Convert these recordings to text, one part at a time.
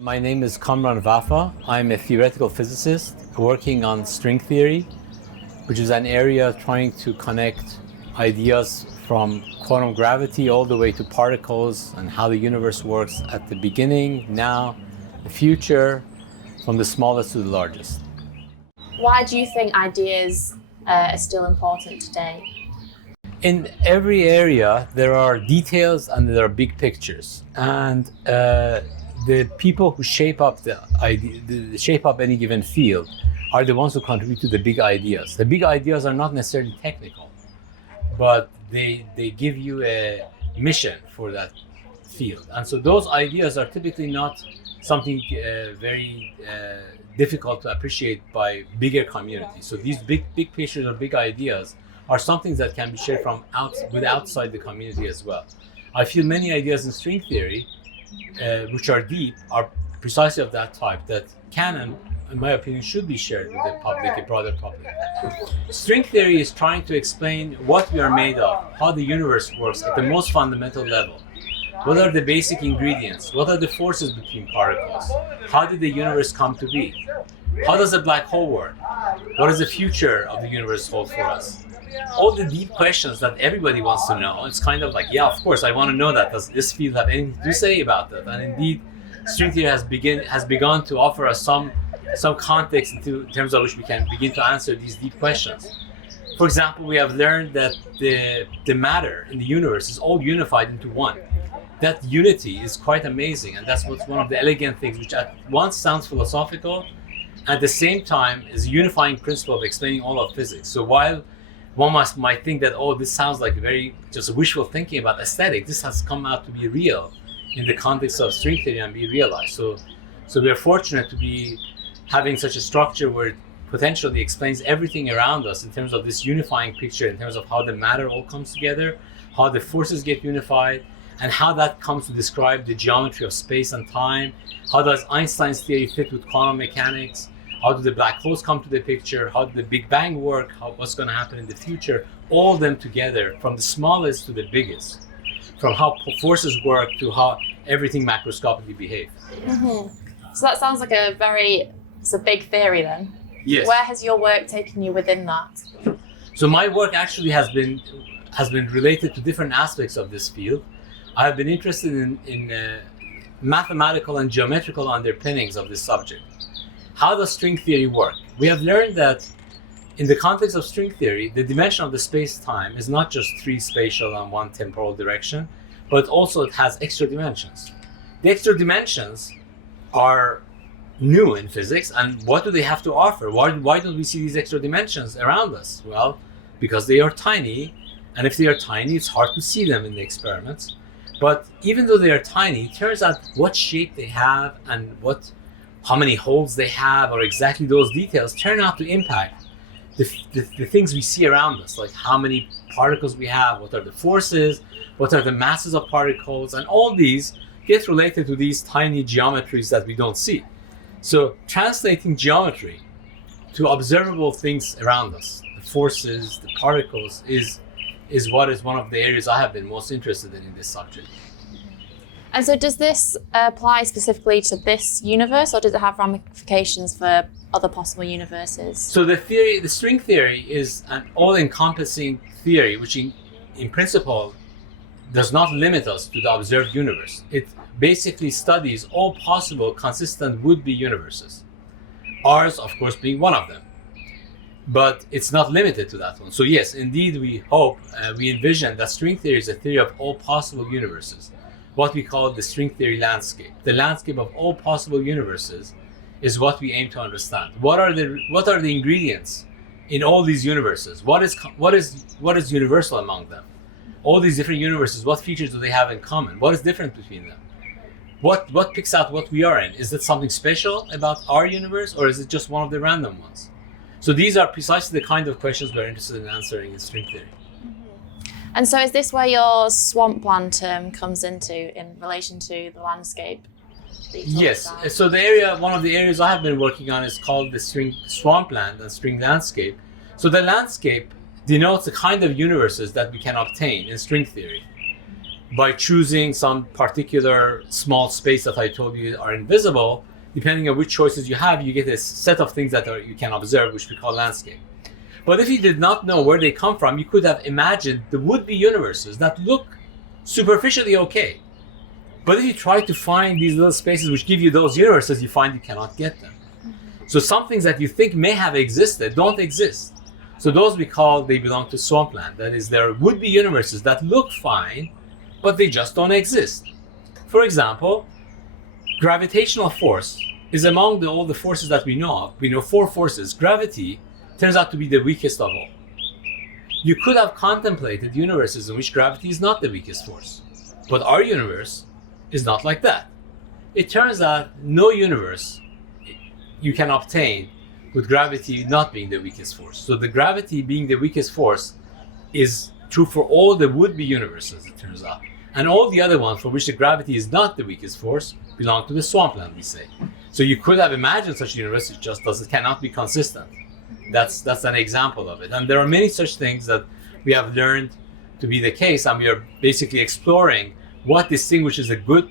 My name is Cumrun Vafa. I'm a theoretical physicist working on string theory, which is an area trying to connect ideas from quantum gravity all the way to particles and how the universe works at the beginning, now, the future, from the smallest to the largest. Why do you think ideas are still important today? In every area, there are details and there are big pictures. And the people who shape up shape up any given field are the ones who contribute to the big ideas. The big ideas are not necessarily technical, but they give you a mission for that field. And so those ideas are typically not something very difficult to appreciate by bigger communities. So these big pictures or big ideas are something that can be shared from outside the community as well. I feel many ideas in string theory, which are deep, are precisely of that type that can, and in my opinion, should be shared with the public, a broader public. String theory is trying to explain what we are made of, how the universe works at the most fundamental level. What are the basic ingredients? What are the forces between particles? How did the universe come to be? How does a black hole work? What does the future of the universe hold for us? All the deep questions that everybody wants to know. It's kind of like, yeah, of course, I want to know that. Does this field have anything to say about that? And indeed, string theory has begun to offer us some context in terms of which we can begin to answer these deep questions. For example, we have learned that the matter in the universe is all unified into one. That unity is quite amazing, and that's what's one of the elegant things, which at once sounds philosophical, at the same time is a unifying principle of explaining all of physics. So while one might think that, oh, this sounds like very just wishful thinking about aesthetic, this has come out to be real in the context of string theory and be realized. So we are fortunate to be having such a structure where it potentially explains everything around us in terms of this unifying picture, in terms of how the matter all comes together, how the forces get unified, and how that comes to describe the geometry of space and time. How does Einstein's theory fit with quantum mechanics? How do the black holes come to the picture? How did the Big Bang work? What's going to happen in the future? All of them together, from the smallest to the biggest, from how forces work to how everything macroscopically behaves. Mm-hmm. So that sounds like it's a big theory then. Yes. Where has your work taken you within that? So my work actually has been related to different aspects of this field. I have been interested in mathematical and geometrical underpinnings of this subject. How does string theory work? We have learned that in the context of string theory, the dimension of the space-time is not just 3 spatial and 1 temporal direction, but also it has extra dimensions. The extra dimensions are new in physics, and what do they have to offer? Why don't we see these extra dimensions around us? Well, because they are tiny, and if they are tiny, it's hard to see them in the experiments. But even though they are tiny, it turns out what shape they have and how many holes they have, or exactly those details, turn out to impact the things we see around us, like how many particles we have, what are the forces, what are the masses of particles, and all these get related to these tiny geometries that we don't see. So translating geometry to observable things around us, the forces, the particles, is what is one of the areas I have been most interested in this subject. And so does this apply specifically to this universe, or does it have ramifications for other possible universes? So the string theory is an all-encompassing theory, which in principle does not limit us to the observed universe. It basically studies all possible consistent would-be universes. Ours, of course, being one of them. But it's not limited to that one. So yes, indeed, we envision that string theory is a theory of all possible universes, what we call the string theory landscape. The landscape of all possible universes is what we aim to understand. What are the ingredients in all these universes? What is universal among them? All these different universes, what features do they have in common? What is different between them? What picks out what we are in? Is it something special about our universe, or is it just one of the random ones? So these are precisely the kind of questions we're interested in answering in string theory. Mm-hmm. And so is this where your Swampland term comes into in relation to the landscape? Yes. About? So one of the areas I have been working on is called the Swampland and string landscape. So the landscape denotes the kind of universes that we can obtain in string theory. by choosing some particular small space that I told you are invisible, depending on which choices you have, you get a set of things that you can observe, which we call landscape. But if you did not know where they come from, you could have imagined the would-be universes that look superficially okay. But if you try to find these little spaces which give you those universes, you find you cannot get them. So some things that you think may have existed don't exist. So those they belong to Swampland. That is, there would be universes that look fine, but they just don't exist. For example, gravitational force is among all the forces that we know of. We know 4 forces. Gravity turns out to be the weakest of all. You could have contemplated universes in which gravity is not the weakest force. But our universe is not like that. It turns out no universe you can obtain with gravity not being the weakest force. So the gravity being the weakest force is true for all the would-be universes, it turns out. And all the other ones for which the gravity is not the weakest force belong to the Swampland, we say. So you could have imagined such a universe, it just cannot be consistent. That's an example of it. And there are many such things that we have learned to be the case, and we are basically exploring what distinguishes a good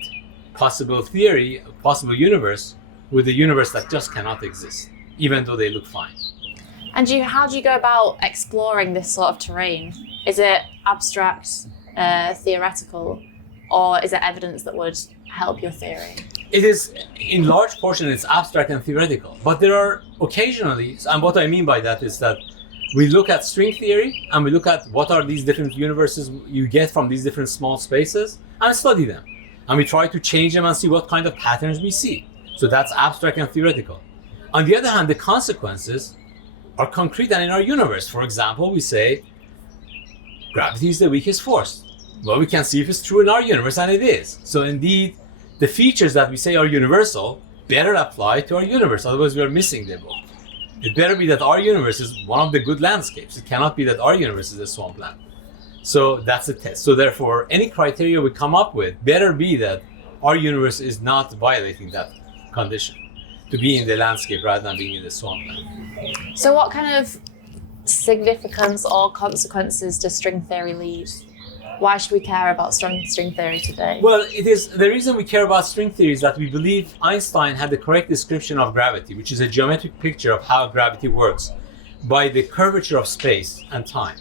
possible theory, a possible universe, with a universe that just cannot exist, even though they look fine. And how do you go about exploring this sort of terrain? Is it abstract, theoretical, or is it evidence that would help your theory? It is, in large portion, it's abstract and theoretical. But there are occasionally, and what I mean by that is that we look at string theory and we look at what are these different universes you get from these different small spaces and study them. And we try to change them and see what kind of patterns we see. So that's abstract and theoretical. On the other hand, the consequences are concrete and in our universe. For example, we say gravity is the weakest force. Well, we can see if it's true in our universe, and it is. So indeed, the features that we say are universal better apply to our universe, otherwise we are missing the boat. It better be that our universe is one of the good landscapes. It cannot be that our universe is a swampland. So that's a test. So therefore, any criteria we come up with better be that our universe is not violating that condition, to be in the landscape rather than being in the swampland. So what kind of significance or consequences does string theory lead? Why should we care about string theory today? Well, it is the reason we care about string theory is that we believe Einstein had the correct description of gravity, which is a geometric picture of how gravity works by the curvature of space and time.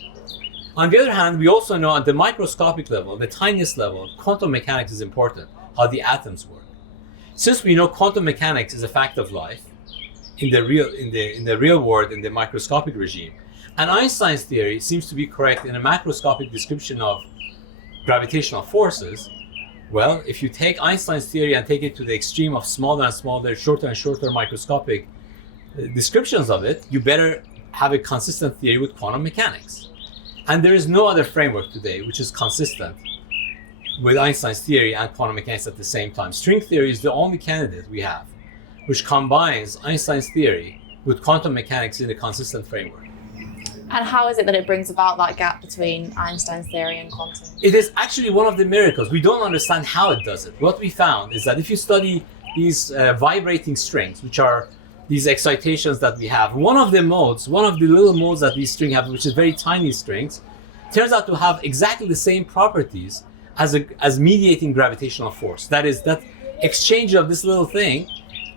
On the other hand, we also know at the microscopic level, the tiniest level, quantum mechanics is important, how the atoms work. Since we know quantum mechanics is a fact of life in the real world, in the microscopic regime, and Einstein's theory seems to be correct in a macroscopic description of gravitational forces, well, if you take Einstein's theory and take it to the extreme of smaller and smaller, shorter and shorter microscopic descriptions of it, you better have a consistent theory with quantum mechanics. And there is no other framework today which is consistent with Einstein's theory and quantum mechanics at the same time. String theory is the only candidate we have which combines Einstein's theory with quantum mechanics in a consistent framework. And how is it that it brings about that gap between Einstein's theory and quantum? It is actually one of the miracles. We don't understand how it does it. What we found is that if you study these vibrating strings, which are these excitations that we have, one of the little modes that these strings have, which is very tiny strings, turns out to have exactly the same properties as mediating gravitational force. That is, that exchange of this little thing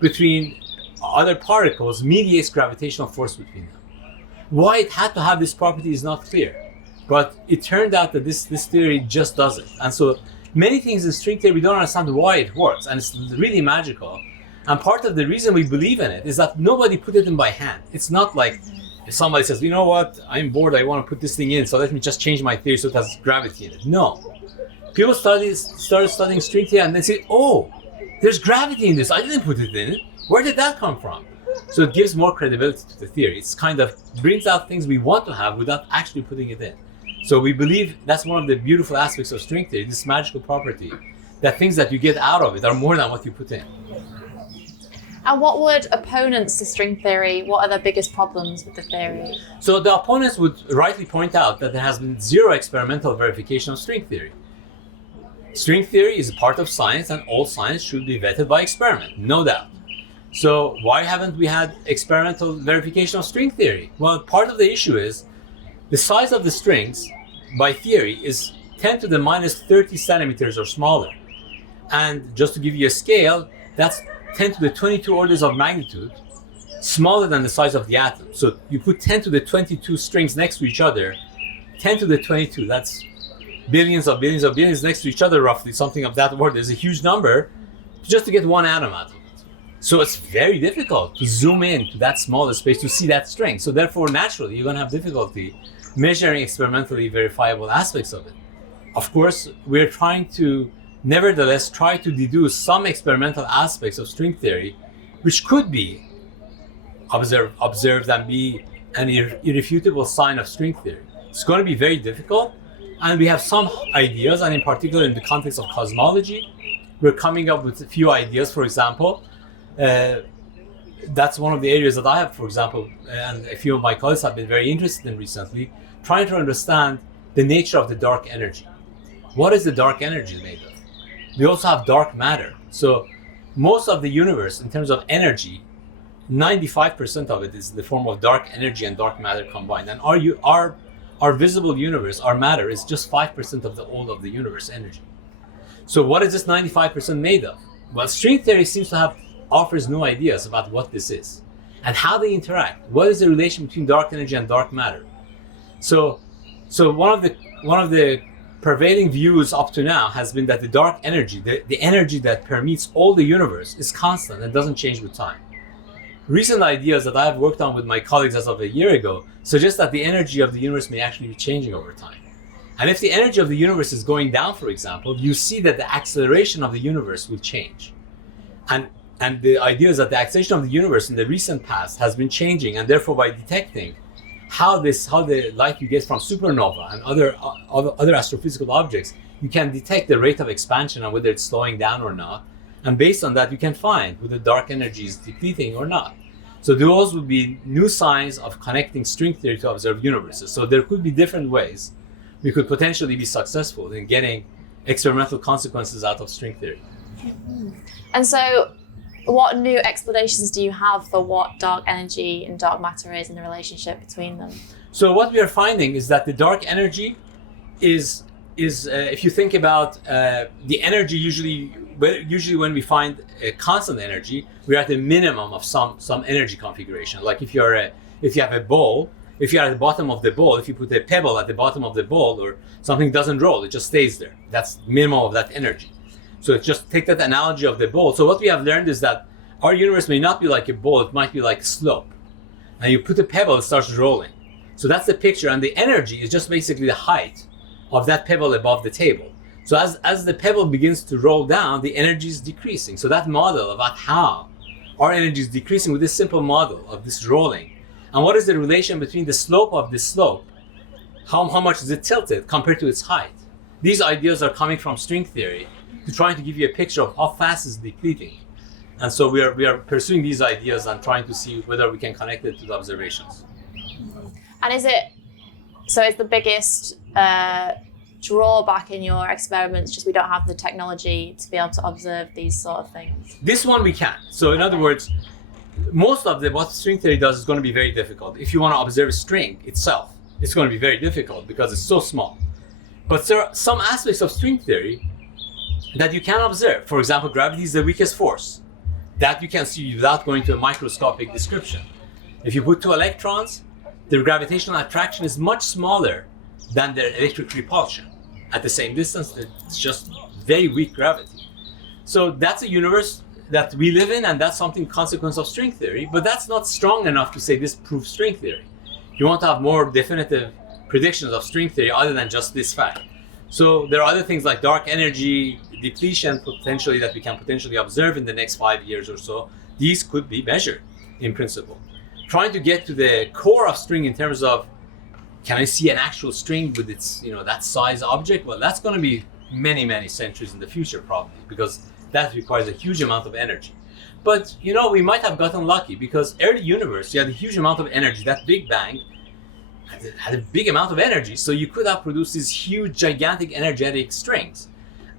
between other particles mediates gravitational force between them. Why it had to have this property is not clear, but it turned out that this theory just does it. And so many things in string theory we don't understand why it works, and it's really magical. And part of the reason we believe in it is that nobody put it in by hand. It's not like if somebody says, you know what, I'm bored, I want to put this thing in, so let me just change my theory so it has gravity in it. No. People started studying string theory and then say, oh, there's gravity in this, I didn't put it in it. Where did that come from? So it gives more credibility to the theory. It's kind of brings out things we want to have without actually putting it in. So we believe that's one of the beautiful aspects of string theory, this magical property, that things that you get out of it are more than what you put in. And what would opponents to string theory, what are their biggest problems with the theory? So the opponents would rightly point out that there has been zero experimental verification of string theory. String theory is a part of science, and all science should be vetted by experiment, no doubt. So why haven't we had experimental verification of string theory? Well, part of the issue is the size of the strings by theory is 10 to the minus 30 centimeters or smaller. And just to give you a scale, that's 10 to the 22 orders of magnitude smaller than the size of the atom. So you put 10 to the 22 strings next to each other, 10 to the 22, that's billions of billions of billions next to each other, roughly, something of that order. Is a huge number just to get one atom out of it. So it's very difficult to zoom in to that smaller space to see that string. So therefore, naturally, you're going to have difficulty measuring experimentally verifiable aspects of it. Of course, we're trying to, nevertheless, try to deduce some experimental aspects of string theory, which could be observed and be an irrefutable sign of string theory. It's going to be very difficult, and we have some ideas, and in particular in the context of cosmology, we're coming up with a few ideas. For example, that's one of the areas that I have, for example, and a few of my colleagues have been very interested in recently, trying to understand the nature of the dark energy. What is the dark energy made of? We also have dark matter. So most of the universe, in terms of energy, 95% of it is the form of dark energy and dark matter combined. And our visible universe, our matter, is just 5% of the whole of the universe energy. So what is this 95% made of? Well, string theory seems to offers new ideas about what this is and how they interact. What is the relation between dark energy and dark matter? So one of the prevailing views up to now has been that the dark energy, the energy that permeates all the universe, is constant and doesn't change with time. Recent ideas that I have worked on with my colleagues as of a year ago suggest that the energy of the universe may actually be changing over time. And if the energy of the universe is going down, for example, you see that the acceleration of the universe will change. And the idea is that the acceleration of the universe in the recent past has been changing, and therefore by detecting how the light you get from supernova and other astrophysical objects, you can detect the rate of expansion and whether it's slowing down or not. And based on that, you can find whether dark energy is depleting or not. So those would be new signs of connecting string theory to observed universes. So there could be different ways we could potentially be successful in getting experimental consequences out of string theory. And so what new explanations do you have for what dark energy and dark matter is and the relationship between them? So what we are finding is that the dark energy is if you think about the energy, usually when we find a constant energy, we're at the minimum of some energy configuration. Like if you have a bowl, if you're at the bottom of the bowl, if you put a pebble at the bottom of the bowl or something doesn't roll, it just stays there. That's the minimum of that energy. So just take that analogy of the bowl. So what we have learned is that our universe may not be like a bowl, it might be like a slope. And you put a pebble, it starts rolling. So that's the picture, and the energy is just basically the height of that pebble above the table. So as the pebble begins to roll down, the energy is decreasing. So that model about how our energy is decreasing with this simple model of this rolling. And what is the relation between the slope of this slope? How much is it tilted compared to its height? These ideas are coming from string theory to trying to give you a picture of how fast it's depleting. And so we are pursuing these ideas and trying to see whether we can connect it to the observations. And is the biggest drawback in your experiments just we don't have the technology to be able to observe these sort of things? This one we can. So in other words, most of what string theory does is going to be very difficult. If you want to observe a string itself, it's going to be very difficult because it's so small. But there are some aspects of string theory that you can observe. For example, gravity is the weakest force. That you can see without going to a microscopic description. If you put two electrons, their gravitational attraction is much smaller than their electric repulsion. At the same distance, it's just very weak gravity. So that's a universe that we live in, and that's something consequence of string theory, but that's not strong enough to say this proves string theory. You want to have more definitive predictions of string theory other than just this fact. So there are other things like dark energy depletion potentially that we can potentially observe in the next 5 years or so. These could be measured in principle. Trying to get to the core of string in terms of, can I see an actual string with its, that size object? Well, that's going to be many, many centuries in the future probably, because that requires a huge amount of energy. But, we might have gotten lucky because early universe, you had a huge amount of energy. That Big Bang had a big amount of energy, so you could have produced these huge, gigantic, energetic strings.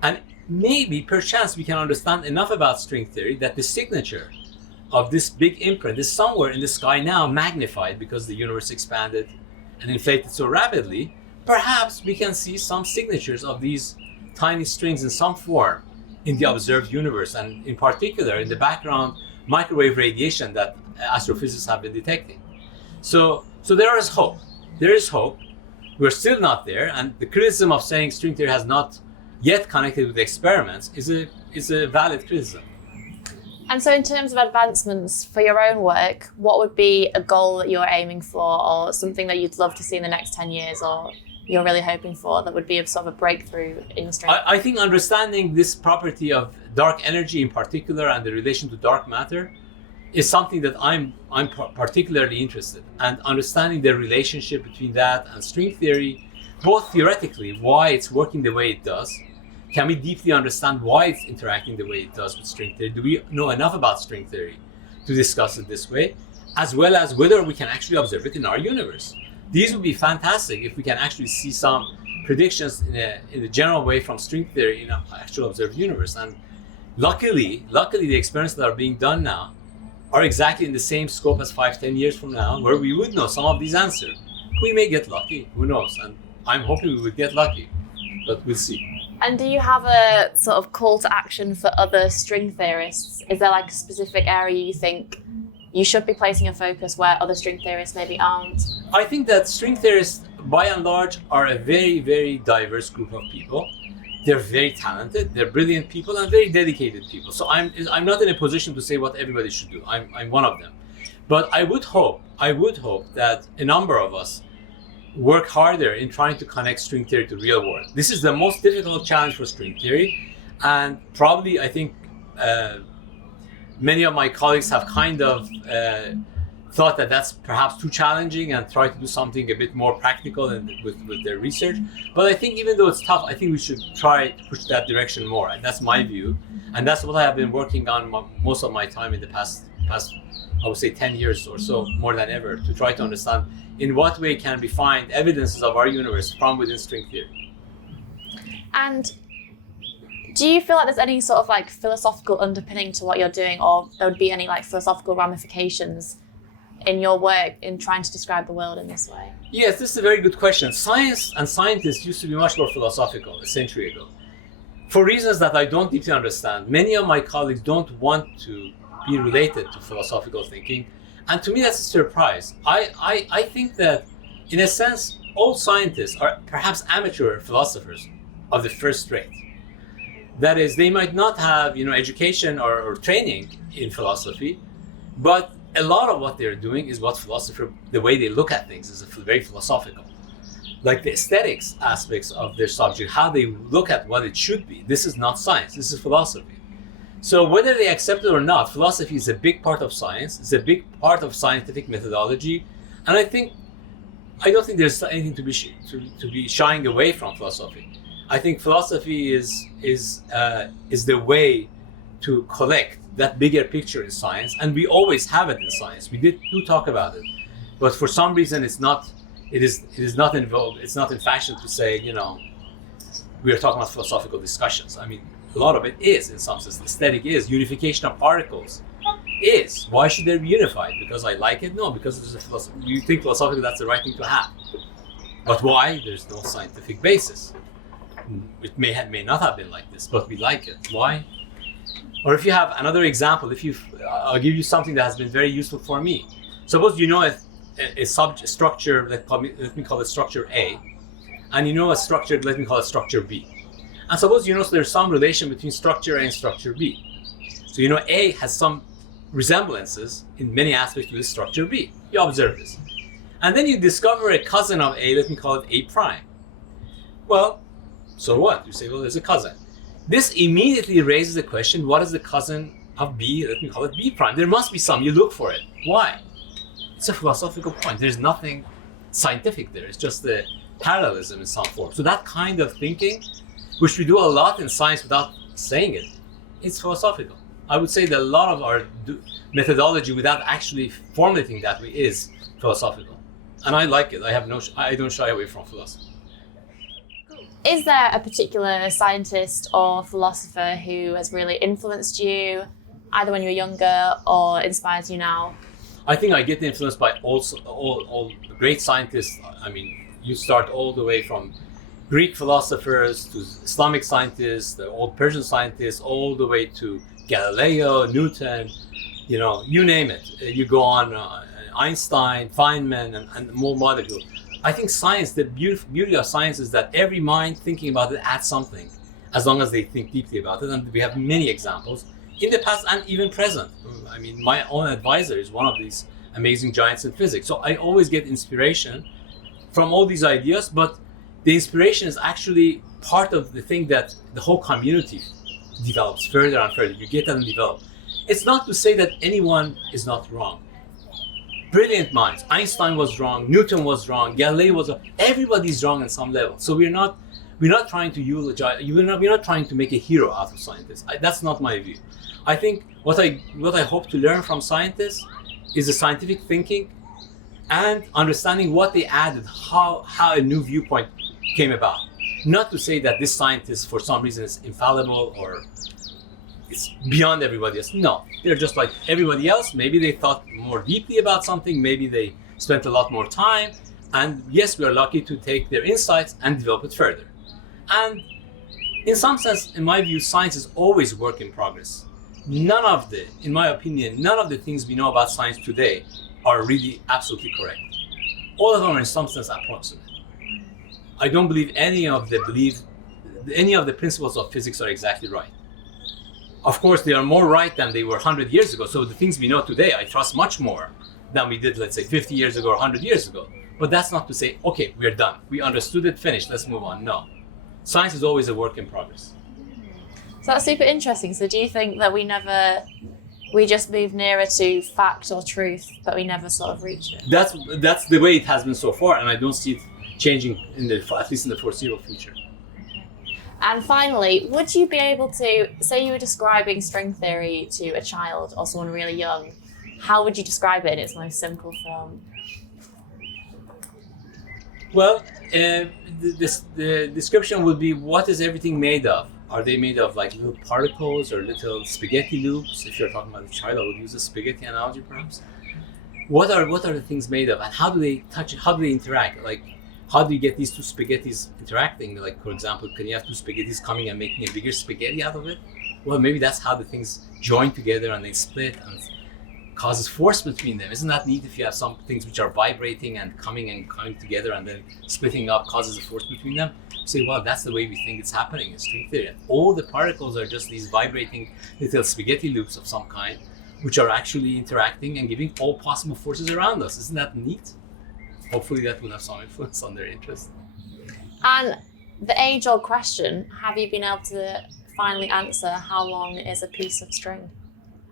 And maybe, perchance, we can understand enough about string theory that the signature of this big imprint is somewhere in the sky now, magnified because the universe expanded and inflated so rapidly. perhaps we can see some signatures of these tiny strings in some form in the observed universe, and in particular in the background microwave radiation that astrophysicists have been detecting. So there is hope. There is hope. We're still not there, and the criticism of saying string theory has not yet connected with experiments is a valid criticism. And so in terms of advancements for your own work, what would be a goal that you're aiming for, or something that you'd love to see in the next 10 years, or you're really hoping for that would be a sort of a breakthrough in string? I think understanding this property of dark energy in particular and the relation to dark matter is something that I'm particularly interested in, and understanding the relationship between that and string theory, both theoretically, why it's working the way it does. Can we deeply understand why it's interacting the way it does with string theory? Do we know enough about string theory to discuss it this way? As well as whether we can actually observe it in our universe. These would be fantastic if we can actually see some predictions in a general way from string theory in an actual observed universe. And luckily, the experiments that are being done now are exactly in the same scope as 5-10 years from now, where we would know some of these answers. We may get lucky, who knows? And I'm hoping we would get lucky, but we'll see. And do you have a sort of call to action for other string theorists? Is there like a specific area you think you should be placing your focus where other string theorists maybe aren't? I think that string theorists, by and large, are a very, very diverse group of people. They're very talented, they're brilliant people, and very dedicated people. So I'm not in a position to say what everybody should do. I'm one of them. But I would hope that a number of us work harder in trying to connect string theory to real world. This is the most difficult challenge for string theory, and probably I think many of my colleagues have kind of thought that that's perhaps too challenging and try to do something a bit more practical with their research. But I think even though it's tough, I think we should try to push that direction more, and that's my view, and that's what I have been working on most of my time in the past I would say 10 years or so, more than ever, to try to understand in what way can we find evidences of our universe from within string theory. And do you feel like there's any sort of like philosophical underpinning to what you're doing, or there would be any like philosophical ramifications in your work in trying to describe the world in this way? Yes, this is a very good question. Science and scientists used to be much more philosophical a century ago. For reasons that I don't deeply understand, many of my colleagues don't want to be related to philosophical thinking. And to me, that's a surprise. I think that, in a sense, all scientists are perhaps amateur philosophers of the first rate. That is, they might not have, education or training in philosophy, but a lot of what they're doing is what the way they look at things is very philosophical. Like the aesthetics aspects of their subject, how they look at what it should be. This is not science, this is philosophy. So whether they accept it or not, philosophy is a big part of science. It's a big part of scientific methodology, and I don't think there's anything to be shying away from philosophy. I think philosophy is the way to collect that bigger picture in science, and we always have it in science. We do talk about it, but for some reason it is not in vogue. It's not in fashion to say we are talking about philosophical discussions. I mean, a lot of it is, in some sense. Aesthetic is. Unification of particles is. Why should they be unified? Because I like it? No, because there's a philosophy. You think philosophically that's the right thing to have. But why? There's no scientific basis. It may not have been like this, but we like it. Why? Or if you have another example, I'll give you something that has been very useful for me. Suppose you know a structure, let me call it structure A, and you know a structure, let me call it structure B. And suppose there's some relation between structure A and structure B. So A has some resemblances in many aspects to this structure B. You observe this. And then you discover a cousin of A, let me call it A prime. Well, so what? You say, well, there's a cousin. This immediately raises the question, what is the cousin of B, let me call it B prime? There must be some, you look for it. Why? It's a philosophical point. There's nothing scientific there. It's just the parallelism in some form. So that kind of thinking, which we do a lot in science without saying it, it's philosophical. I would say that a lot of our methodology, without actually formulating that way, is philosophical. And I like it. I don't shy away from philosophy. Is there a particular scientist or philosopher who has really influenced you, either when you were younger or inspires you now? I think I get influenced by all great scientists. I mean, You start all the way from Greek philosophers to Islamic scientists, the old Persian scientists, all the way to Galileo, Newton, you name it. You go on Einstein, Feynman, and more modern people. I think science, the beauty of science is that every mind thinking about it adds something, as long as they think deeply about it. And we have many examples in the past and even present. I mean, my own advisor is one of these amazing giants in physics. So I always get inspiration from all these ideas, but the inspiration is actually part of the thing that the whole community develops further and further. You get and develop. It's not to say that anyone is not wrong. Brilliant minds. Einstein was wrong, Newton was wrong, Galileo was wrong. Everybody's wrong on some level. So we're not trying to eulogize. We're not trying to make a hero out of scientists. That's not my view. I think what I hope to learn from scientists is the scientific thinking and understanding what they added, how a new viewpoint came about. Not to say that this scientist for some reason is infallible or it's beyond everybody else. No, they're just like everybody else. Maybe they thought more deeply about something. Maybe they spent a lot more time. And yes, we are lucky to take their insights and develop it further. And in some sense, in my view, science is always work in progress. In my opinion, none of the things we know about science today are really absolutely correct. All of them are in some sense approximate. I don't believe any of the principles of physics are exactly right. Of course, they are more right than they were 100 years ago. So the things we know today, I trust much more than we did, let's say, 50 years ago or 100 years ago. But that's not to say, okay, we're done. We understood it, finished, let's move on. No. Science is always a work in progress. So that's super interesting. So do you think that we just move nearer to fact or truth, but we never sort of reach it? That's the way it has been so far, and I don't see it changing at least in the foreseeable future. And finally, would you be able to, say you were describing string theory to a child or someone really young, how would you describe it in its most simple form? Well, the description would be, what is everything made of? Are they made of like little particles or little spaghetti loops? If you're talking about a child, I would use a spaghetti analogy perhaps. What are the things made of, and how do they touch it? How do they interact? Like, how do you get these two spaghettis interacting? Like, for example, can you have two spaghettis coming and making a bigger spaghetti out of it? Well, maybe that's how the things join together and they split and causes force between them. Isn't that neat if you have some things which are vibrating and coming together and then splitting up causes a force between them? Say, well, that's the way we think it's happening in string theory. All the particles are just these vibrating little spaghetti loops of some kind, which are actually interacting and giving all possible forces around us. Isn't that neat? Hopefully that will have some influence on their interest. And the age-old question, have you been able to finally answer how long is a piece of string?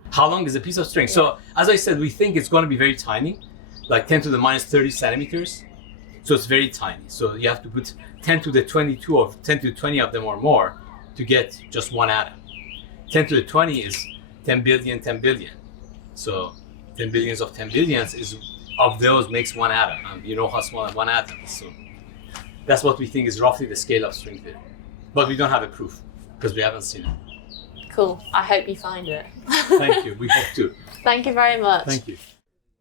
How long is a piece of string? Yeah. So, as I said, we think it's going to be very tiny, like 10 to the minus 30 centimeters. So it's very tiny. So you have to put 10 to the 22 or 10 to the 20 of them or more to get just one atom. 10 to the 20 is 10 billion, 10 billion. So 10 billions of 10 billions is, of those makes one atom. And you know how small one atom is. So that's what we think is roughly the scale of string theory. But we don't have a proof because we haven't seen it. Cool. I hope you find it. Thank you. We hope to. Thank you very much. Thank you.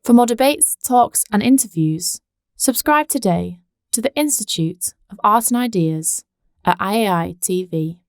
For more debates, talks, and interviews, subscribe today to the Institute of Art and Ideas at IAI TV.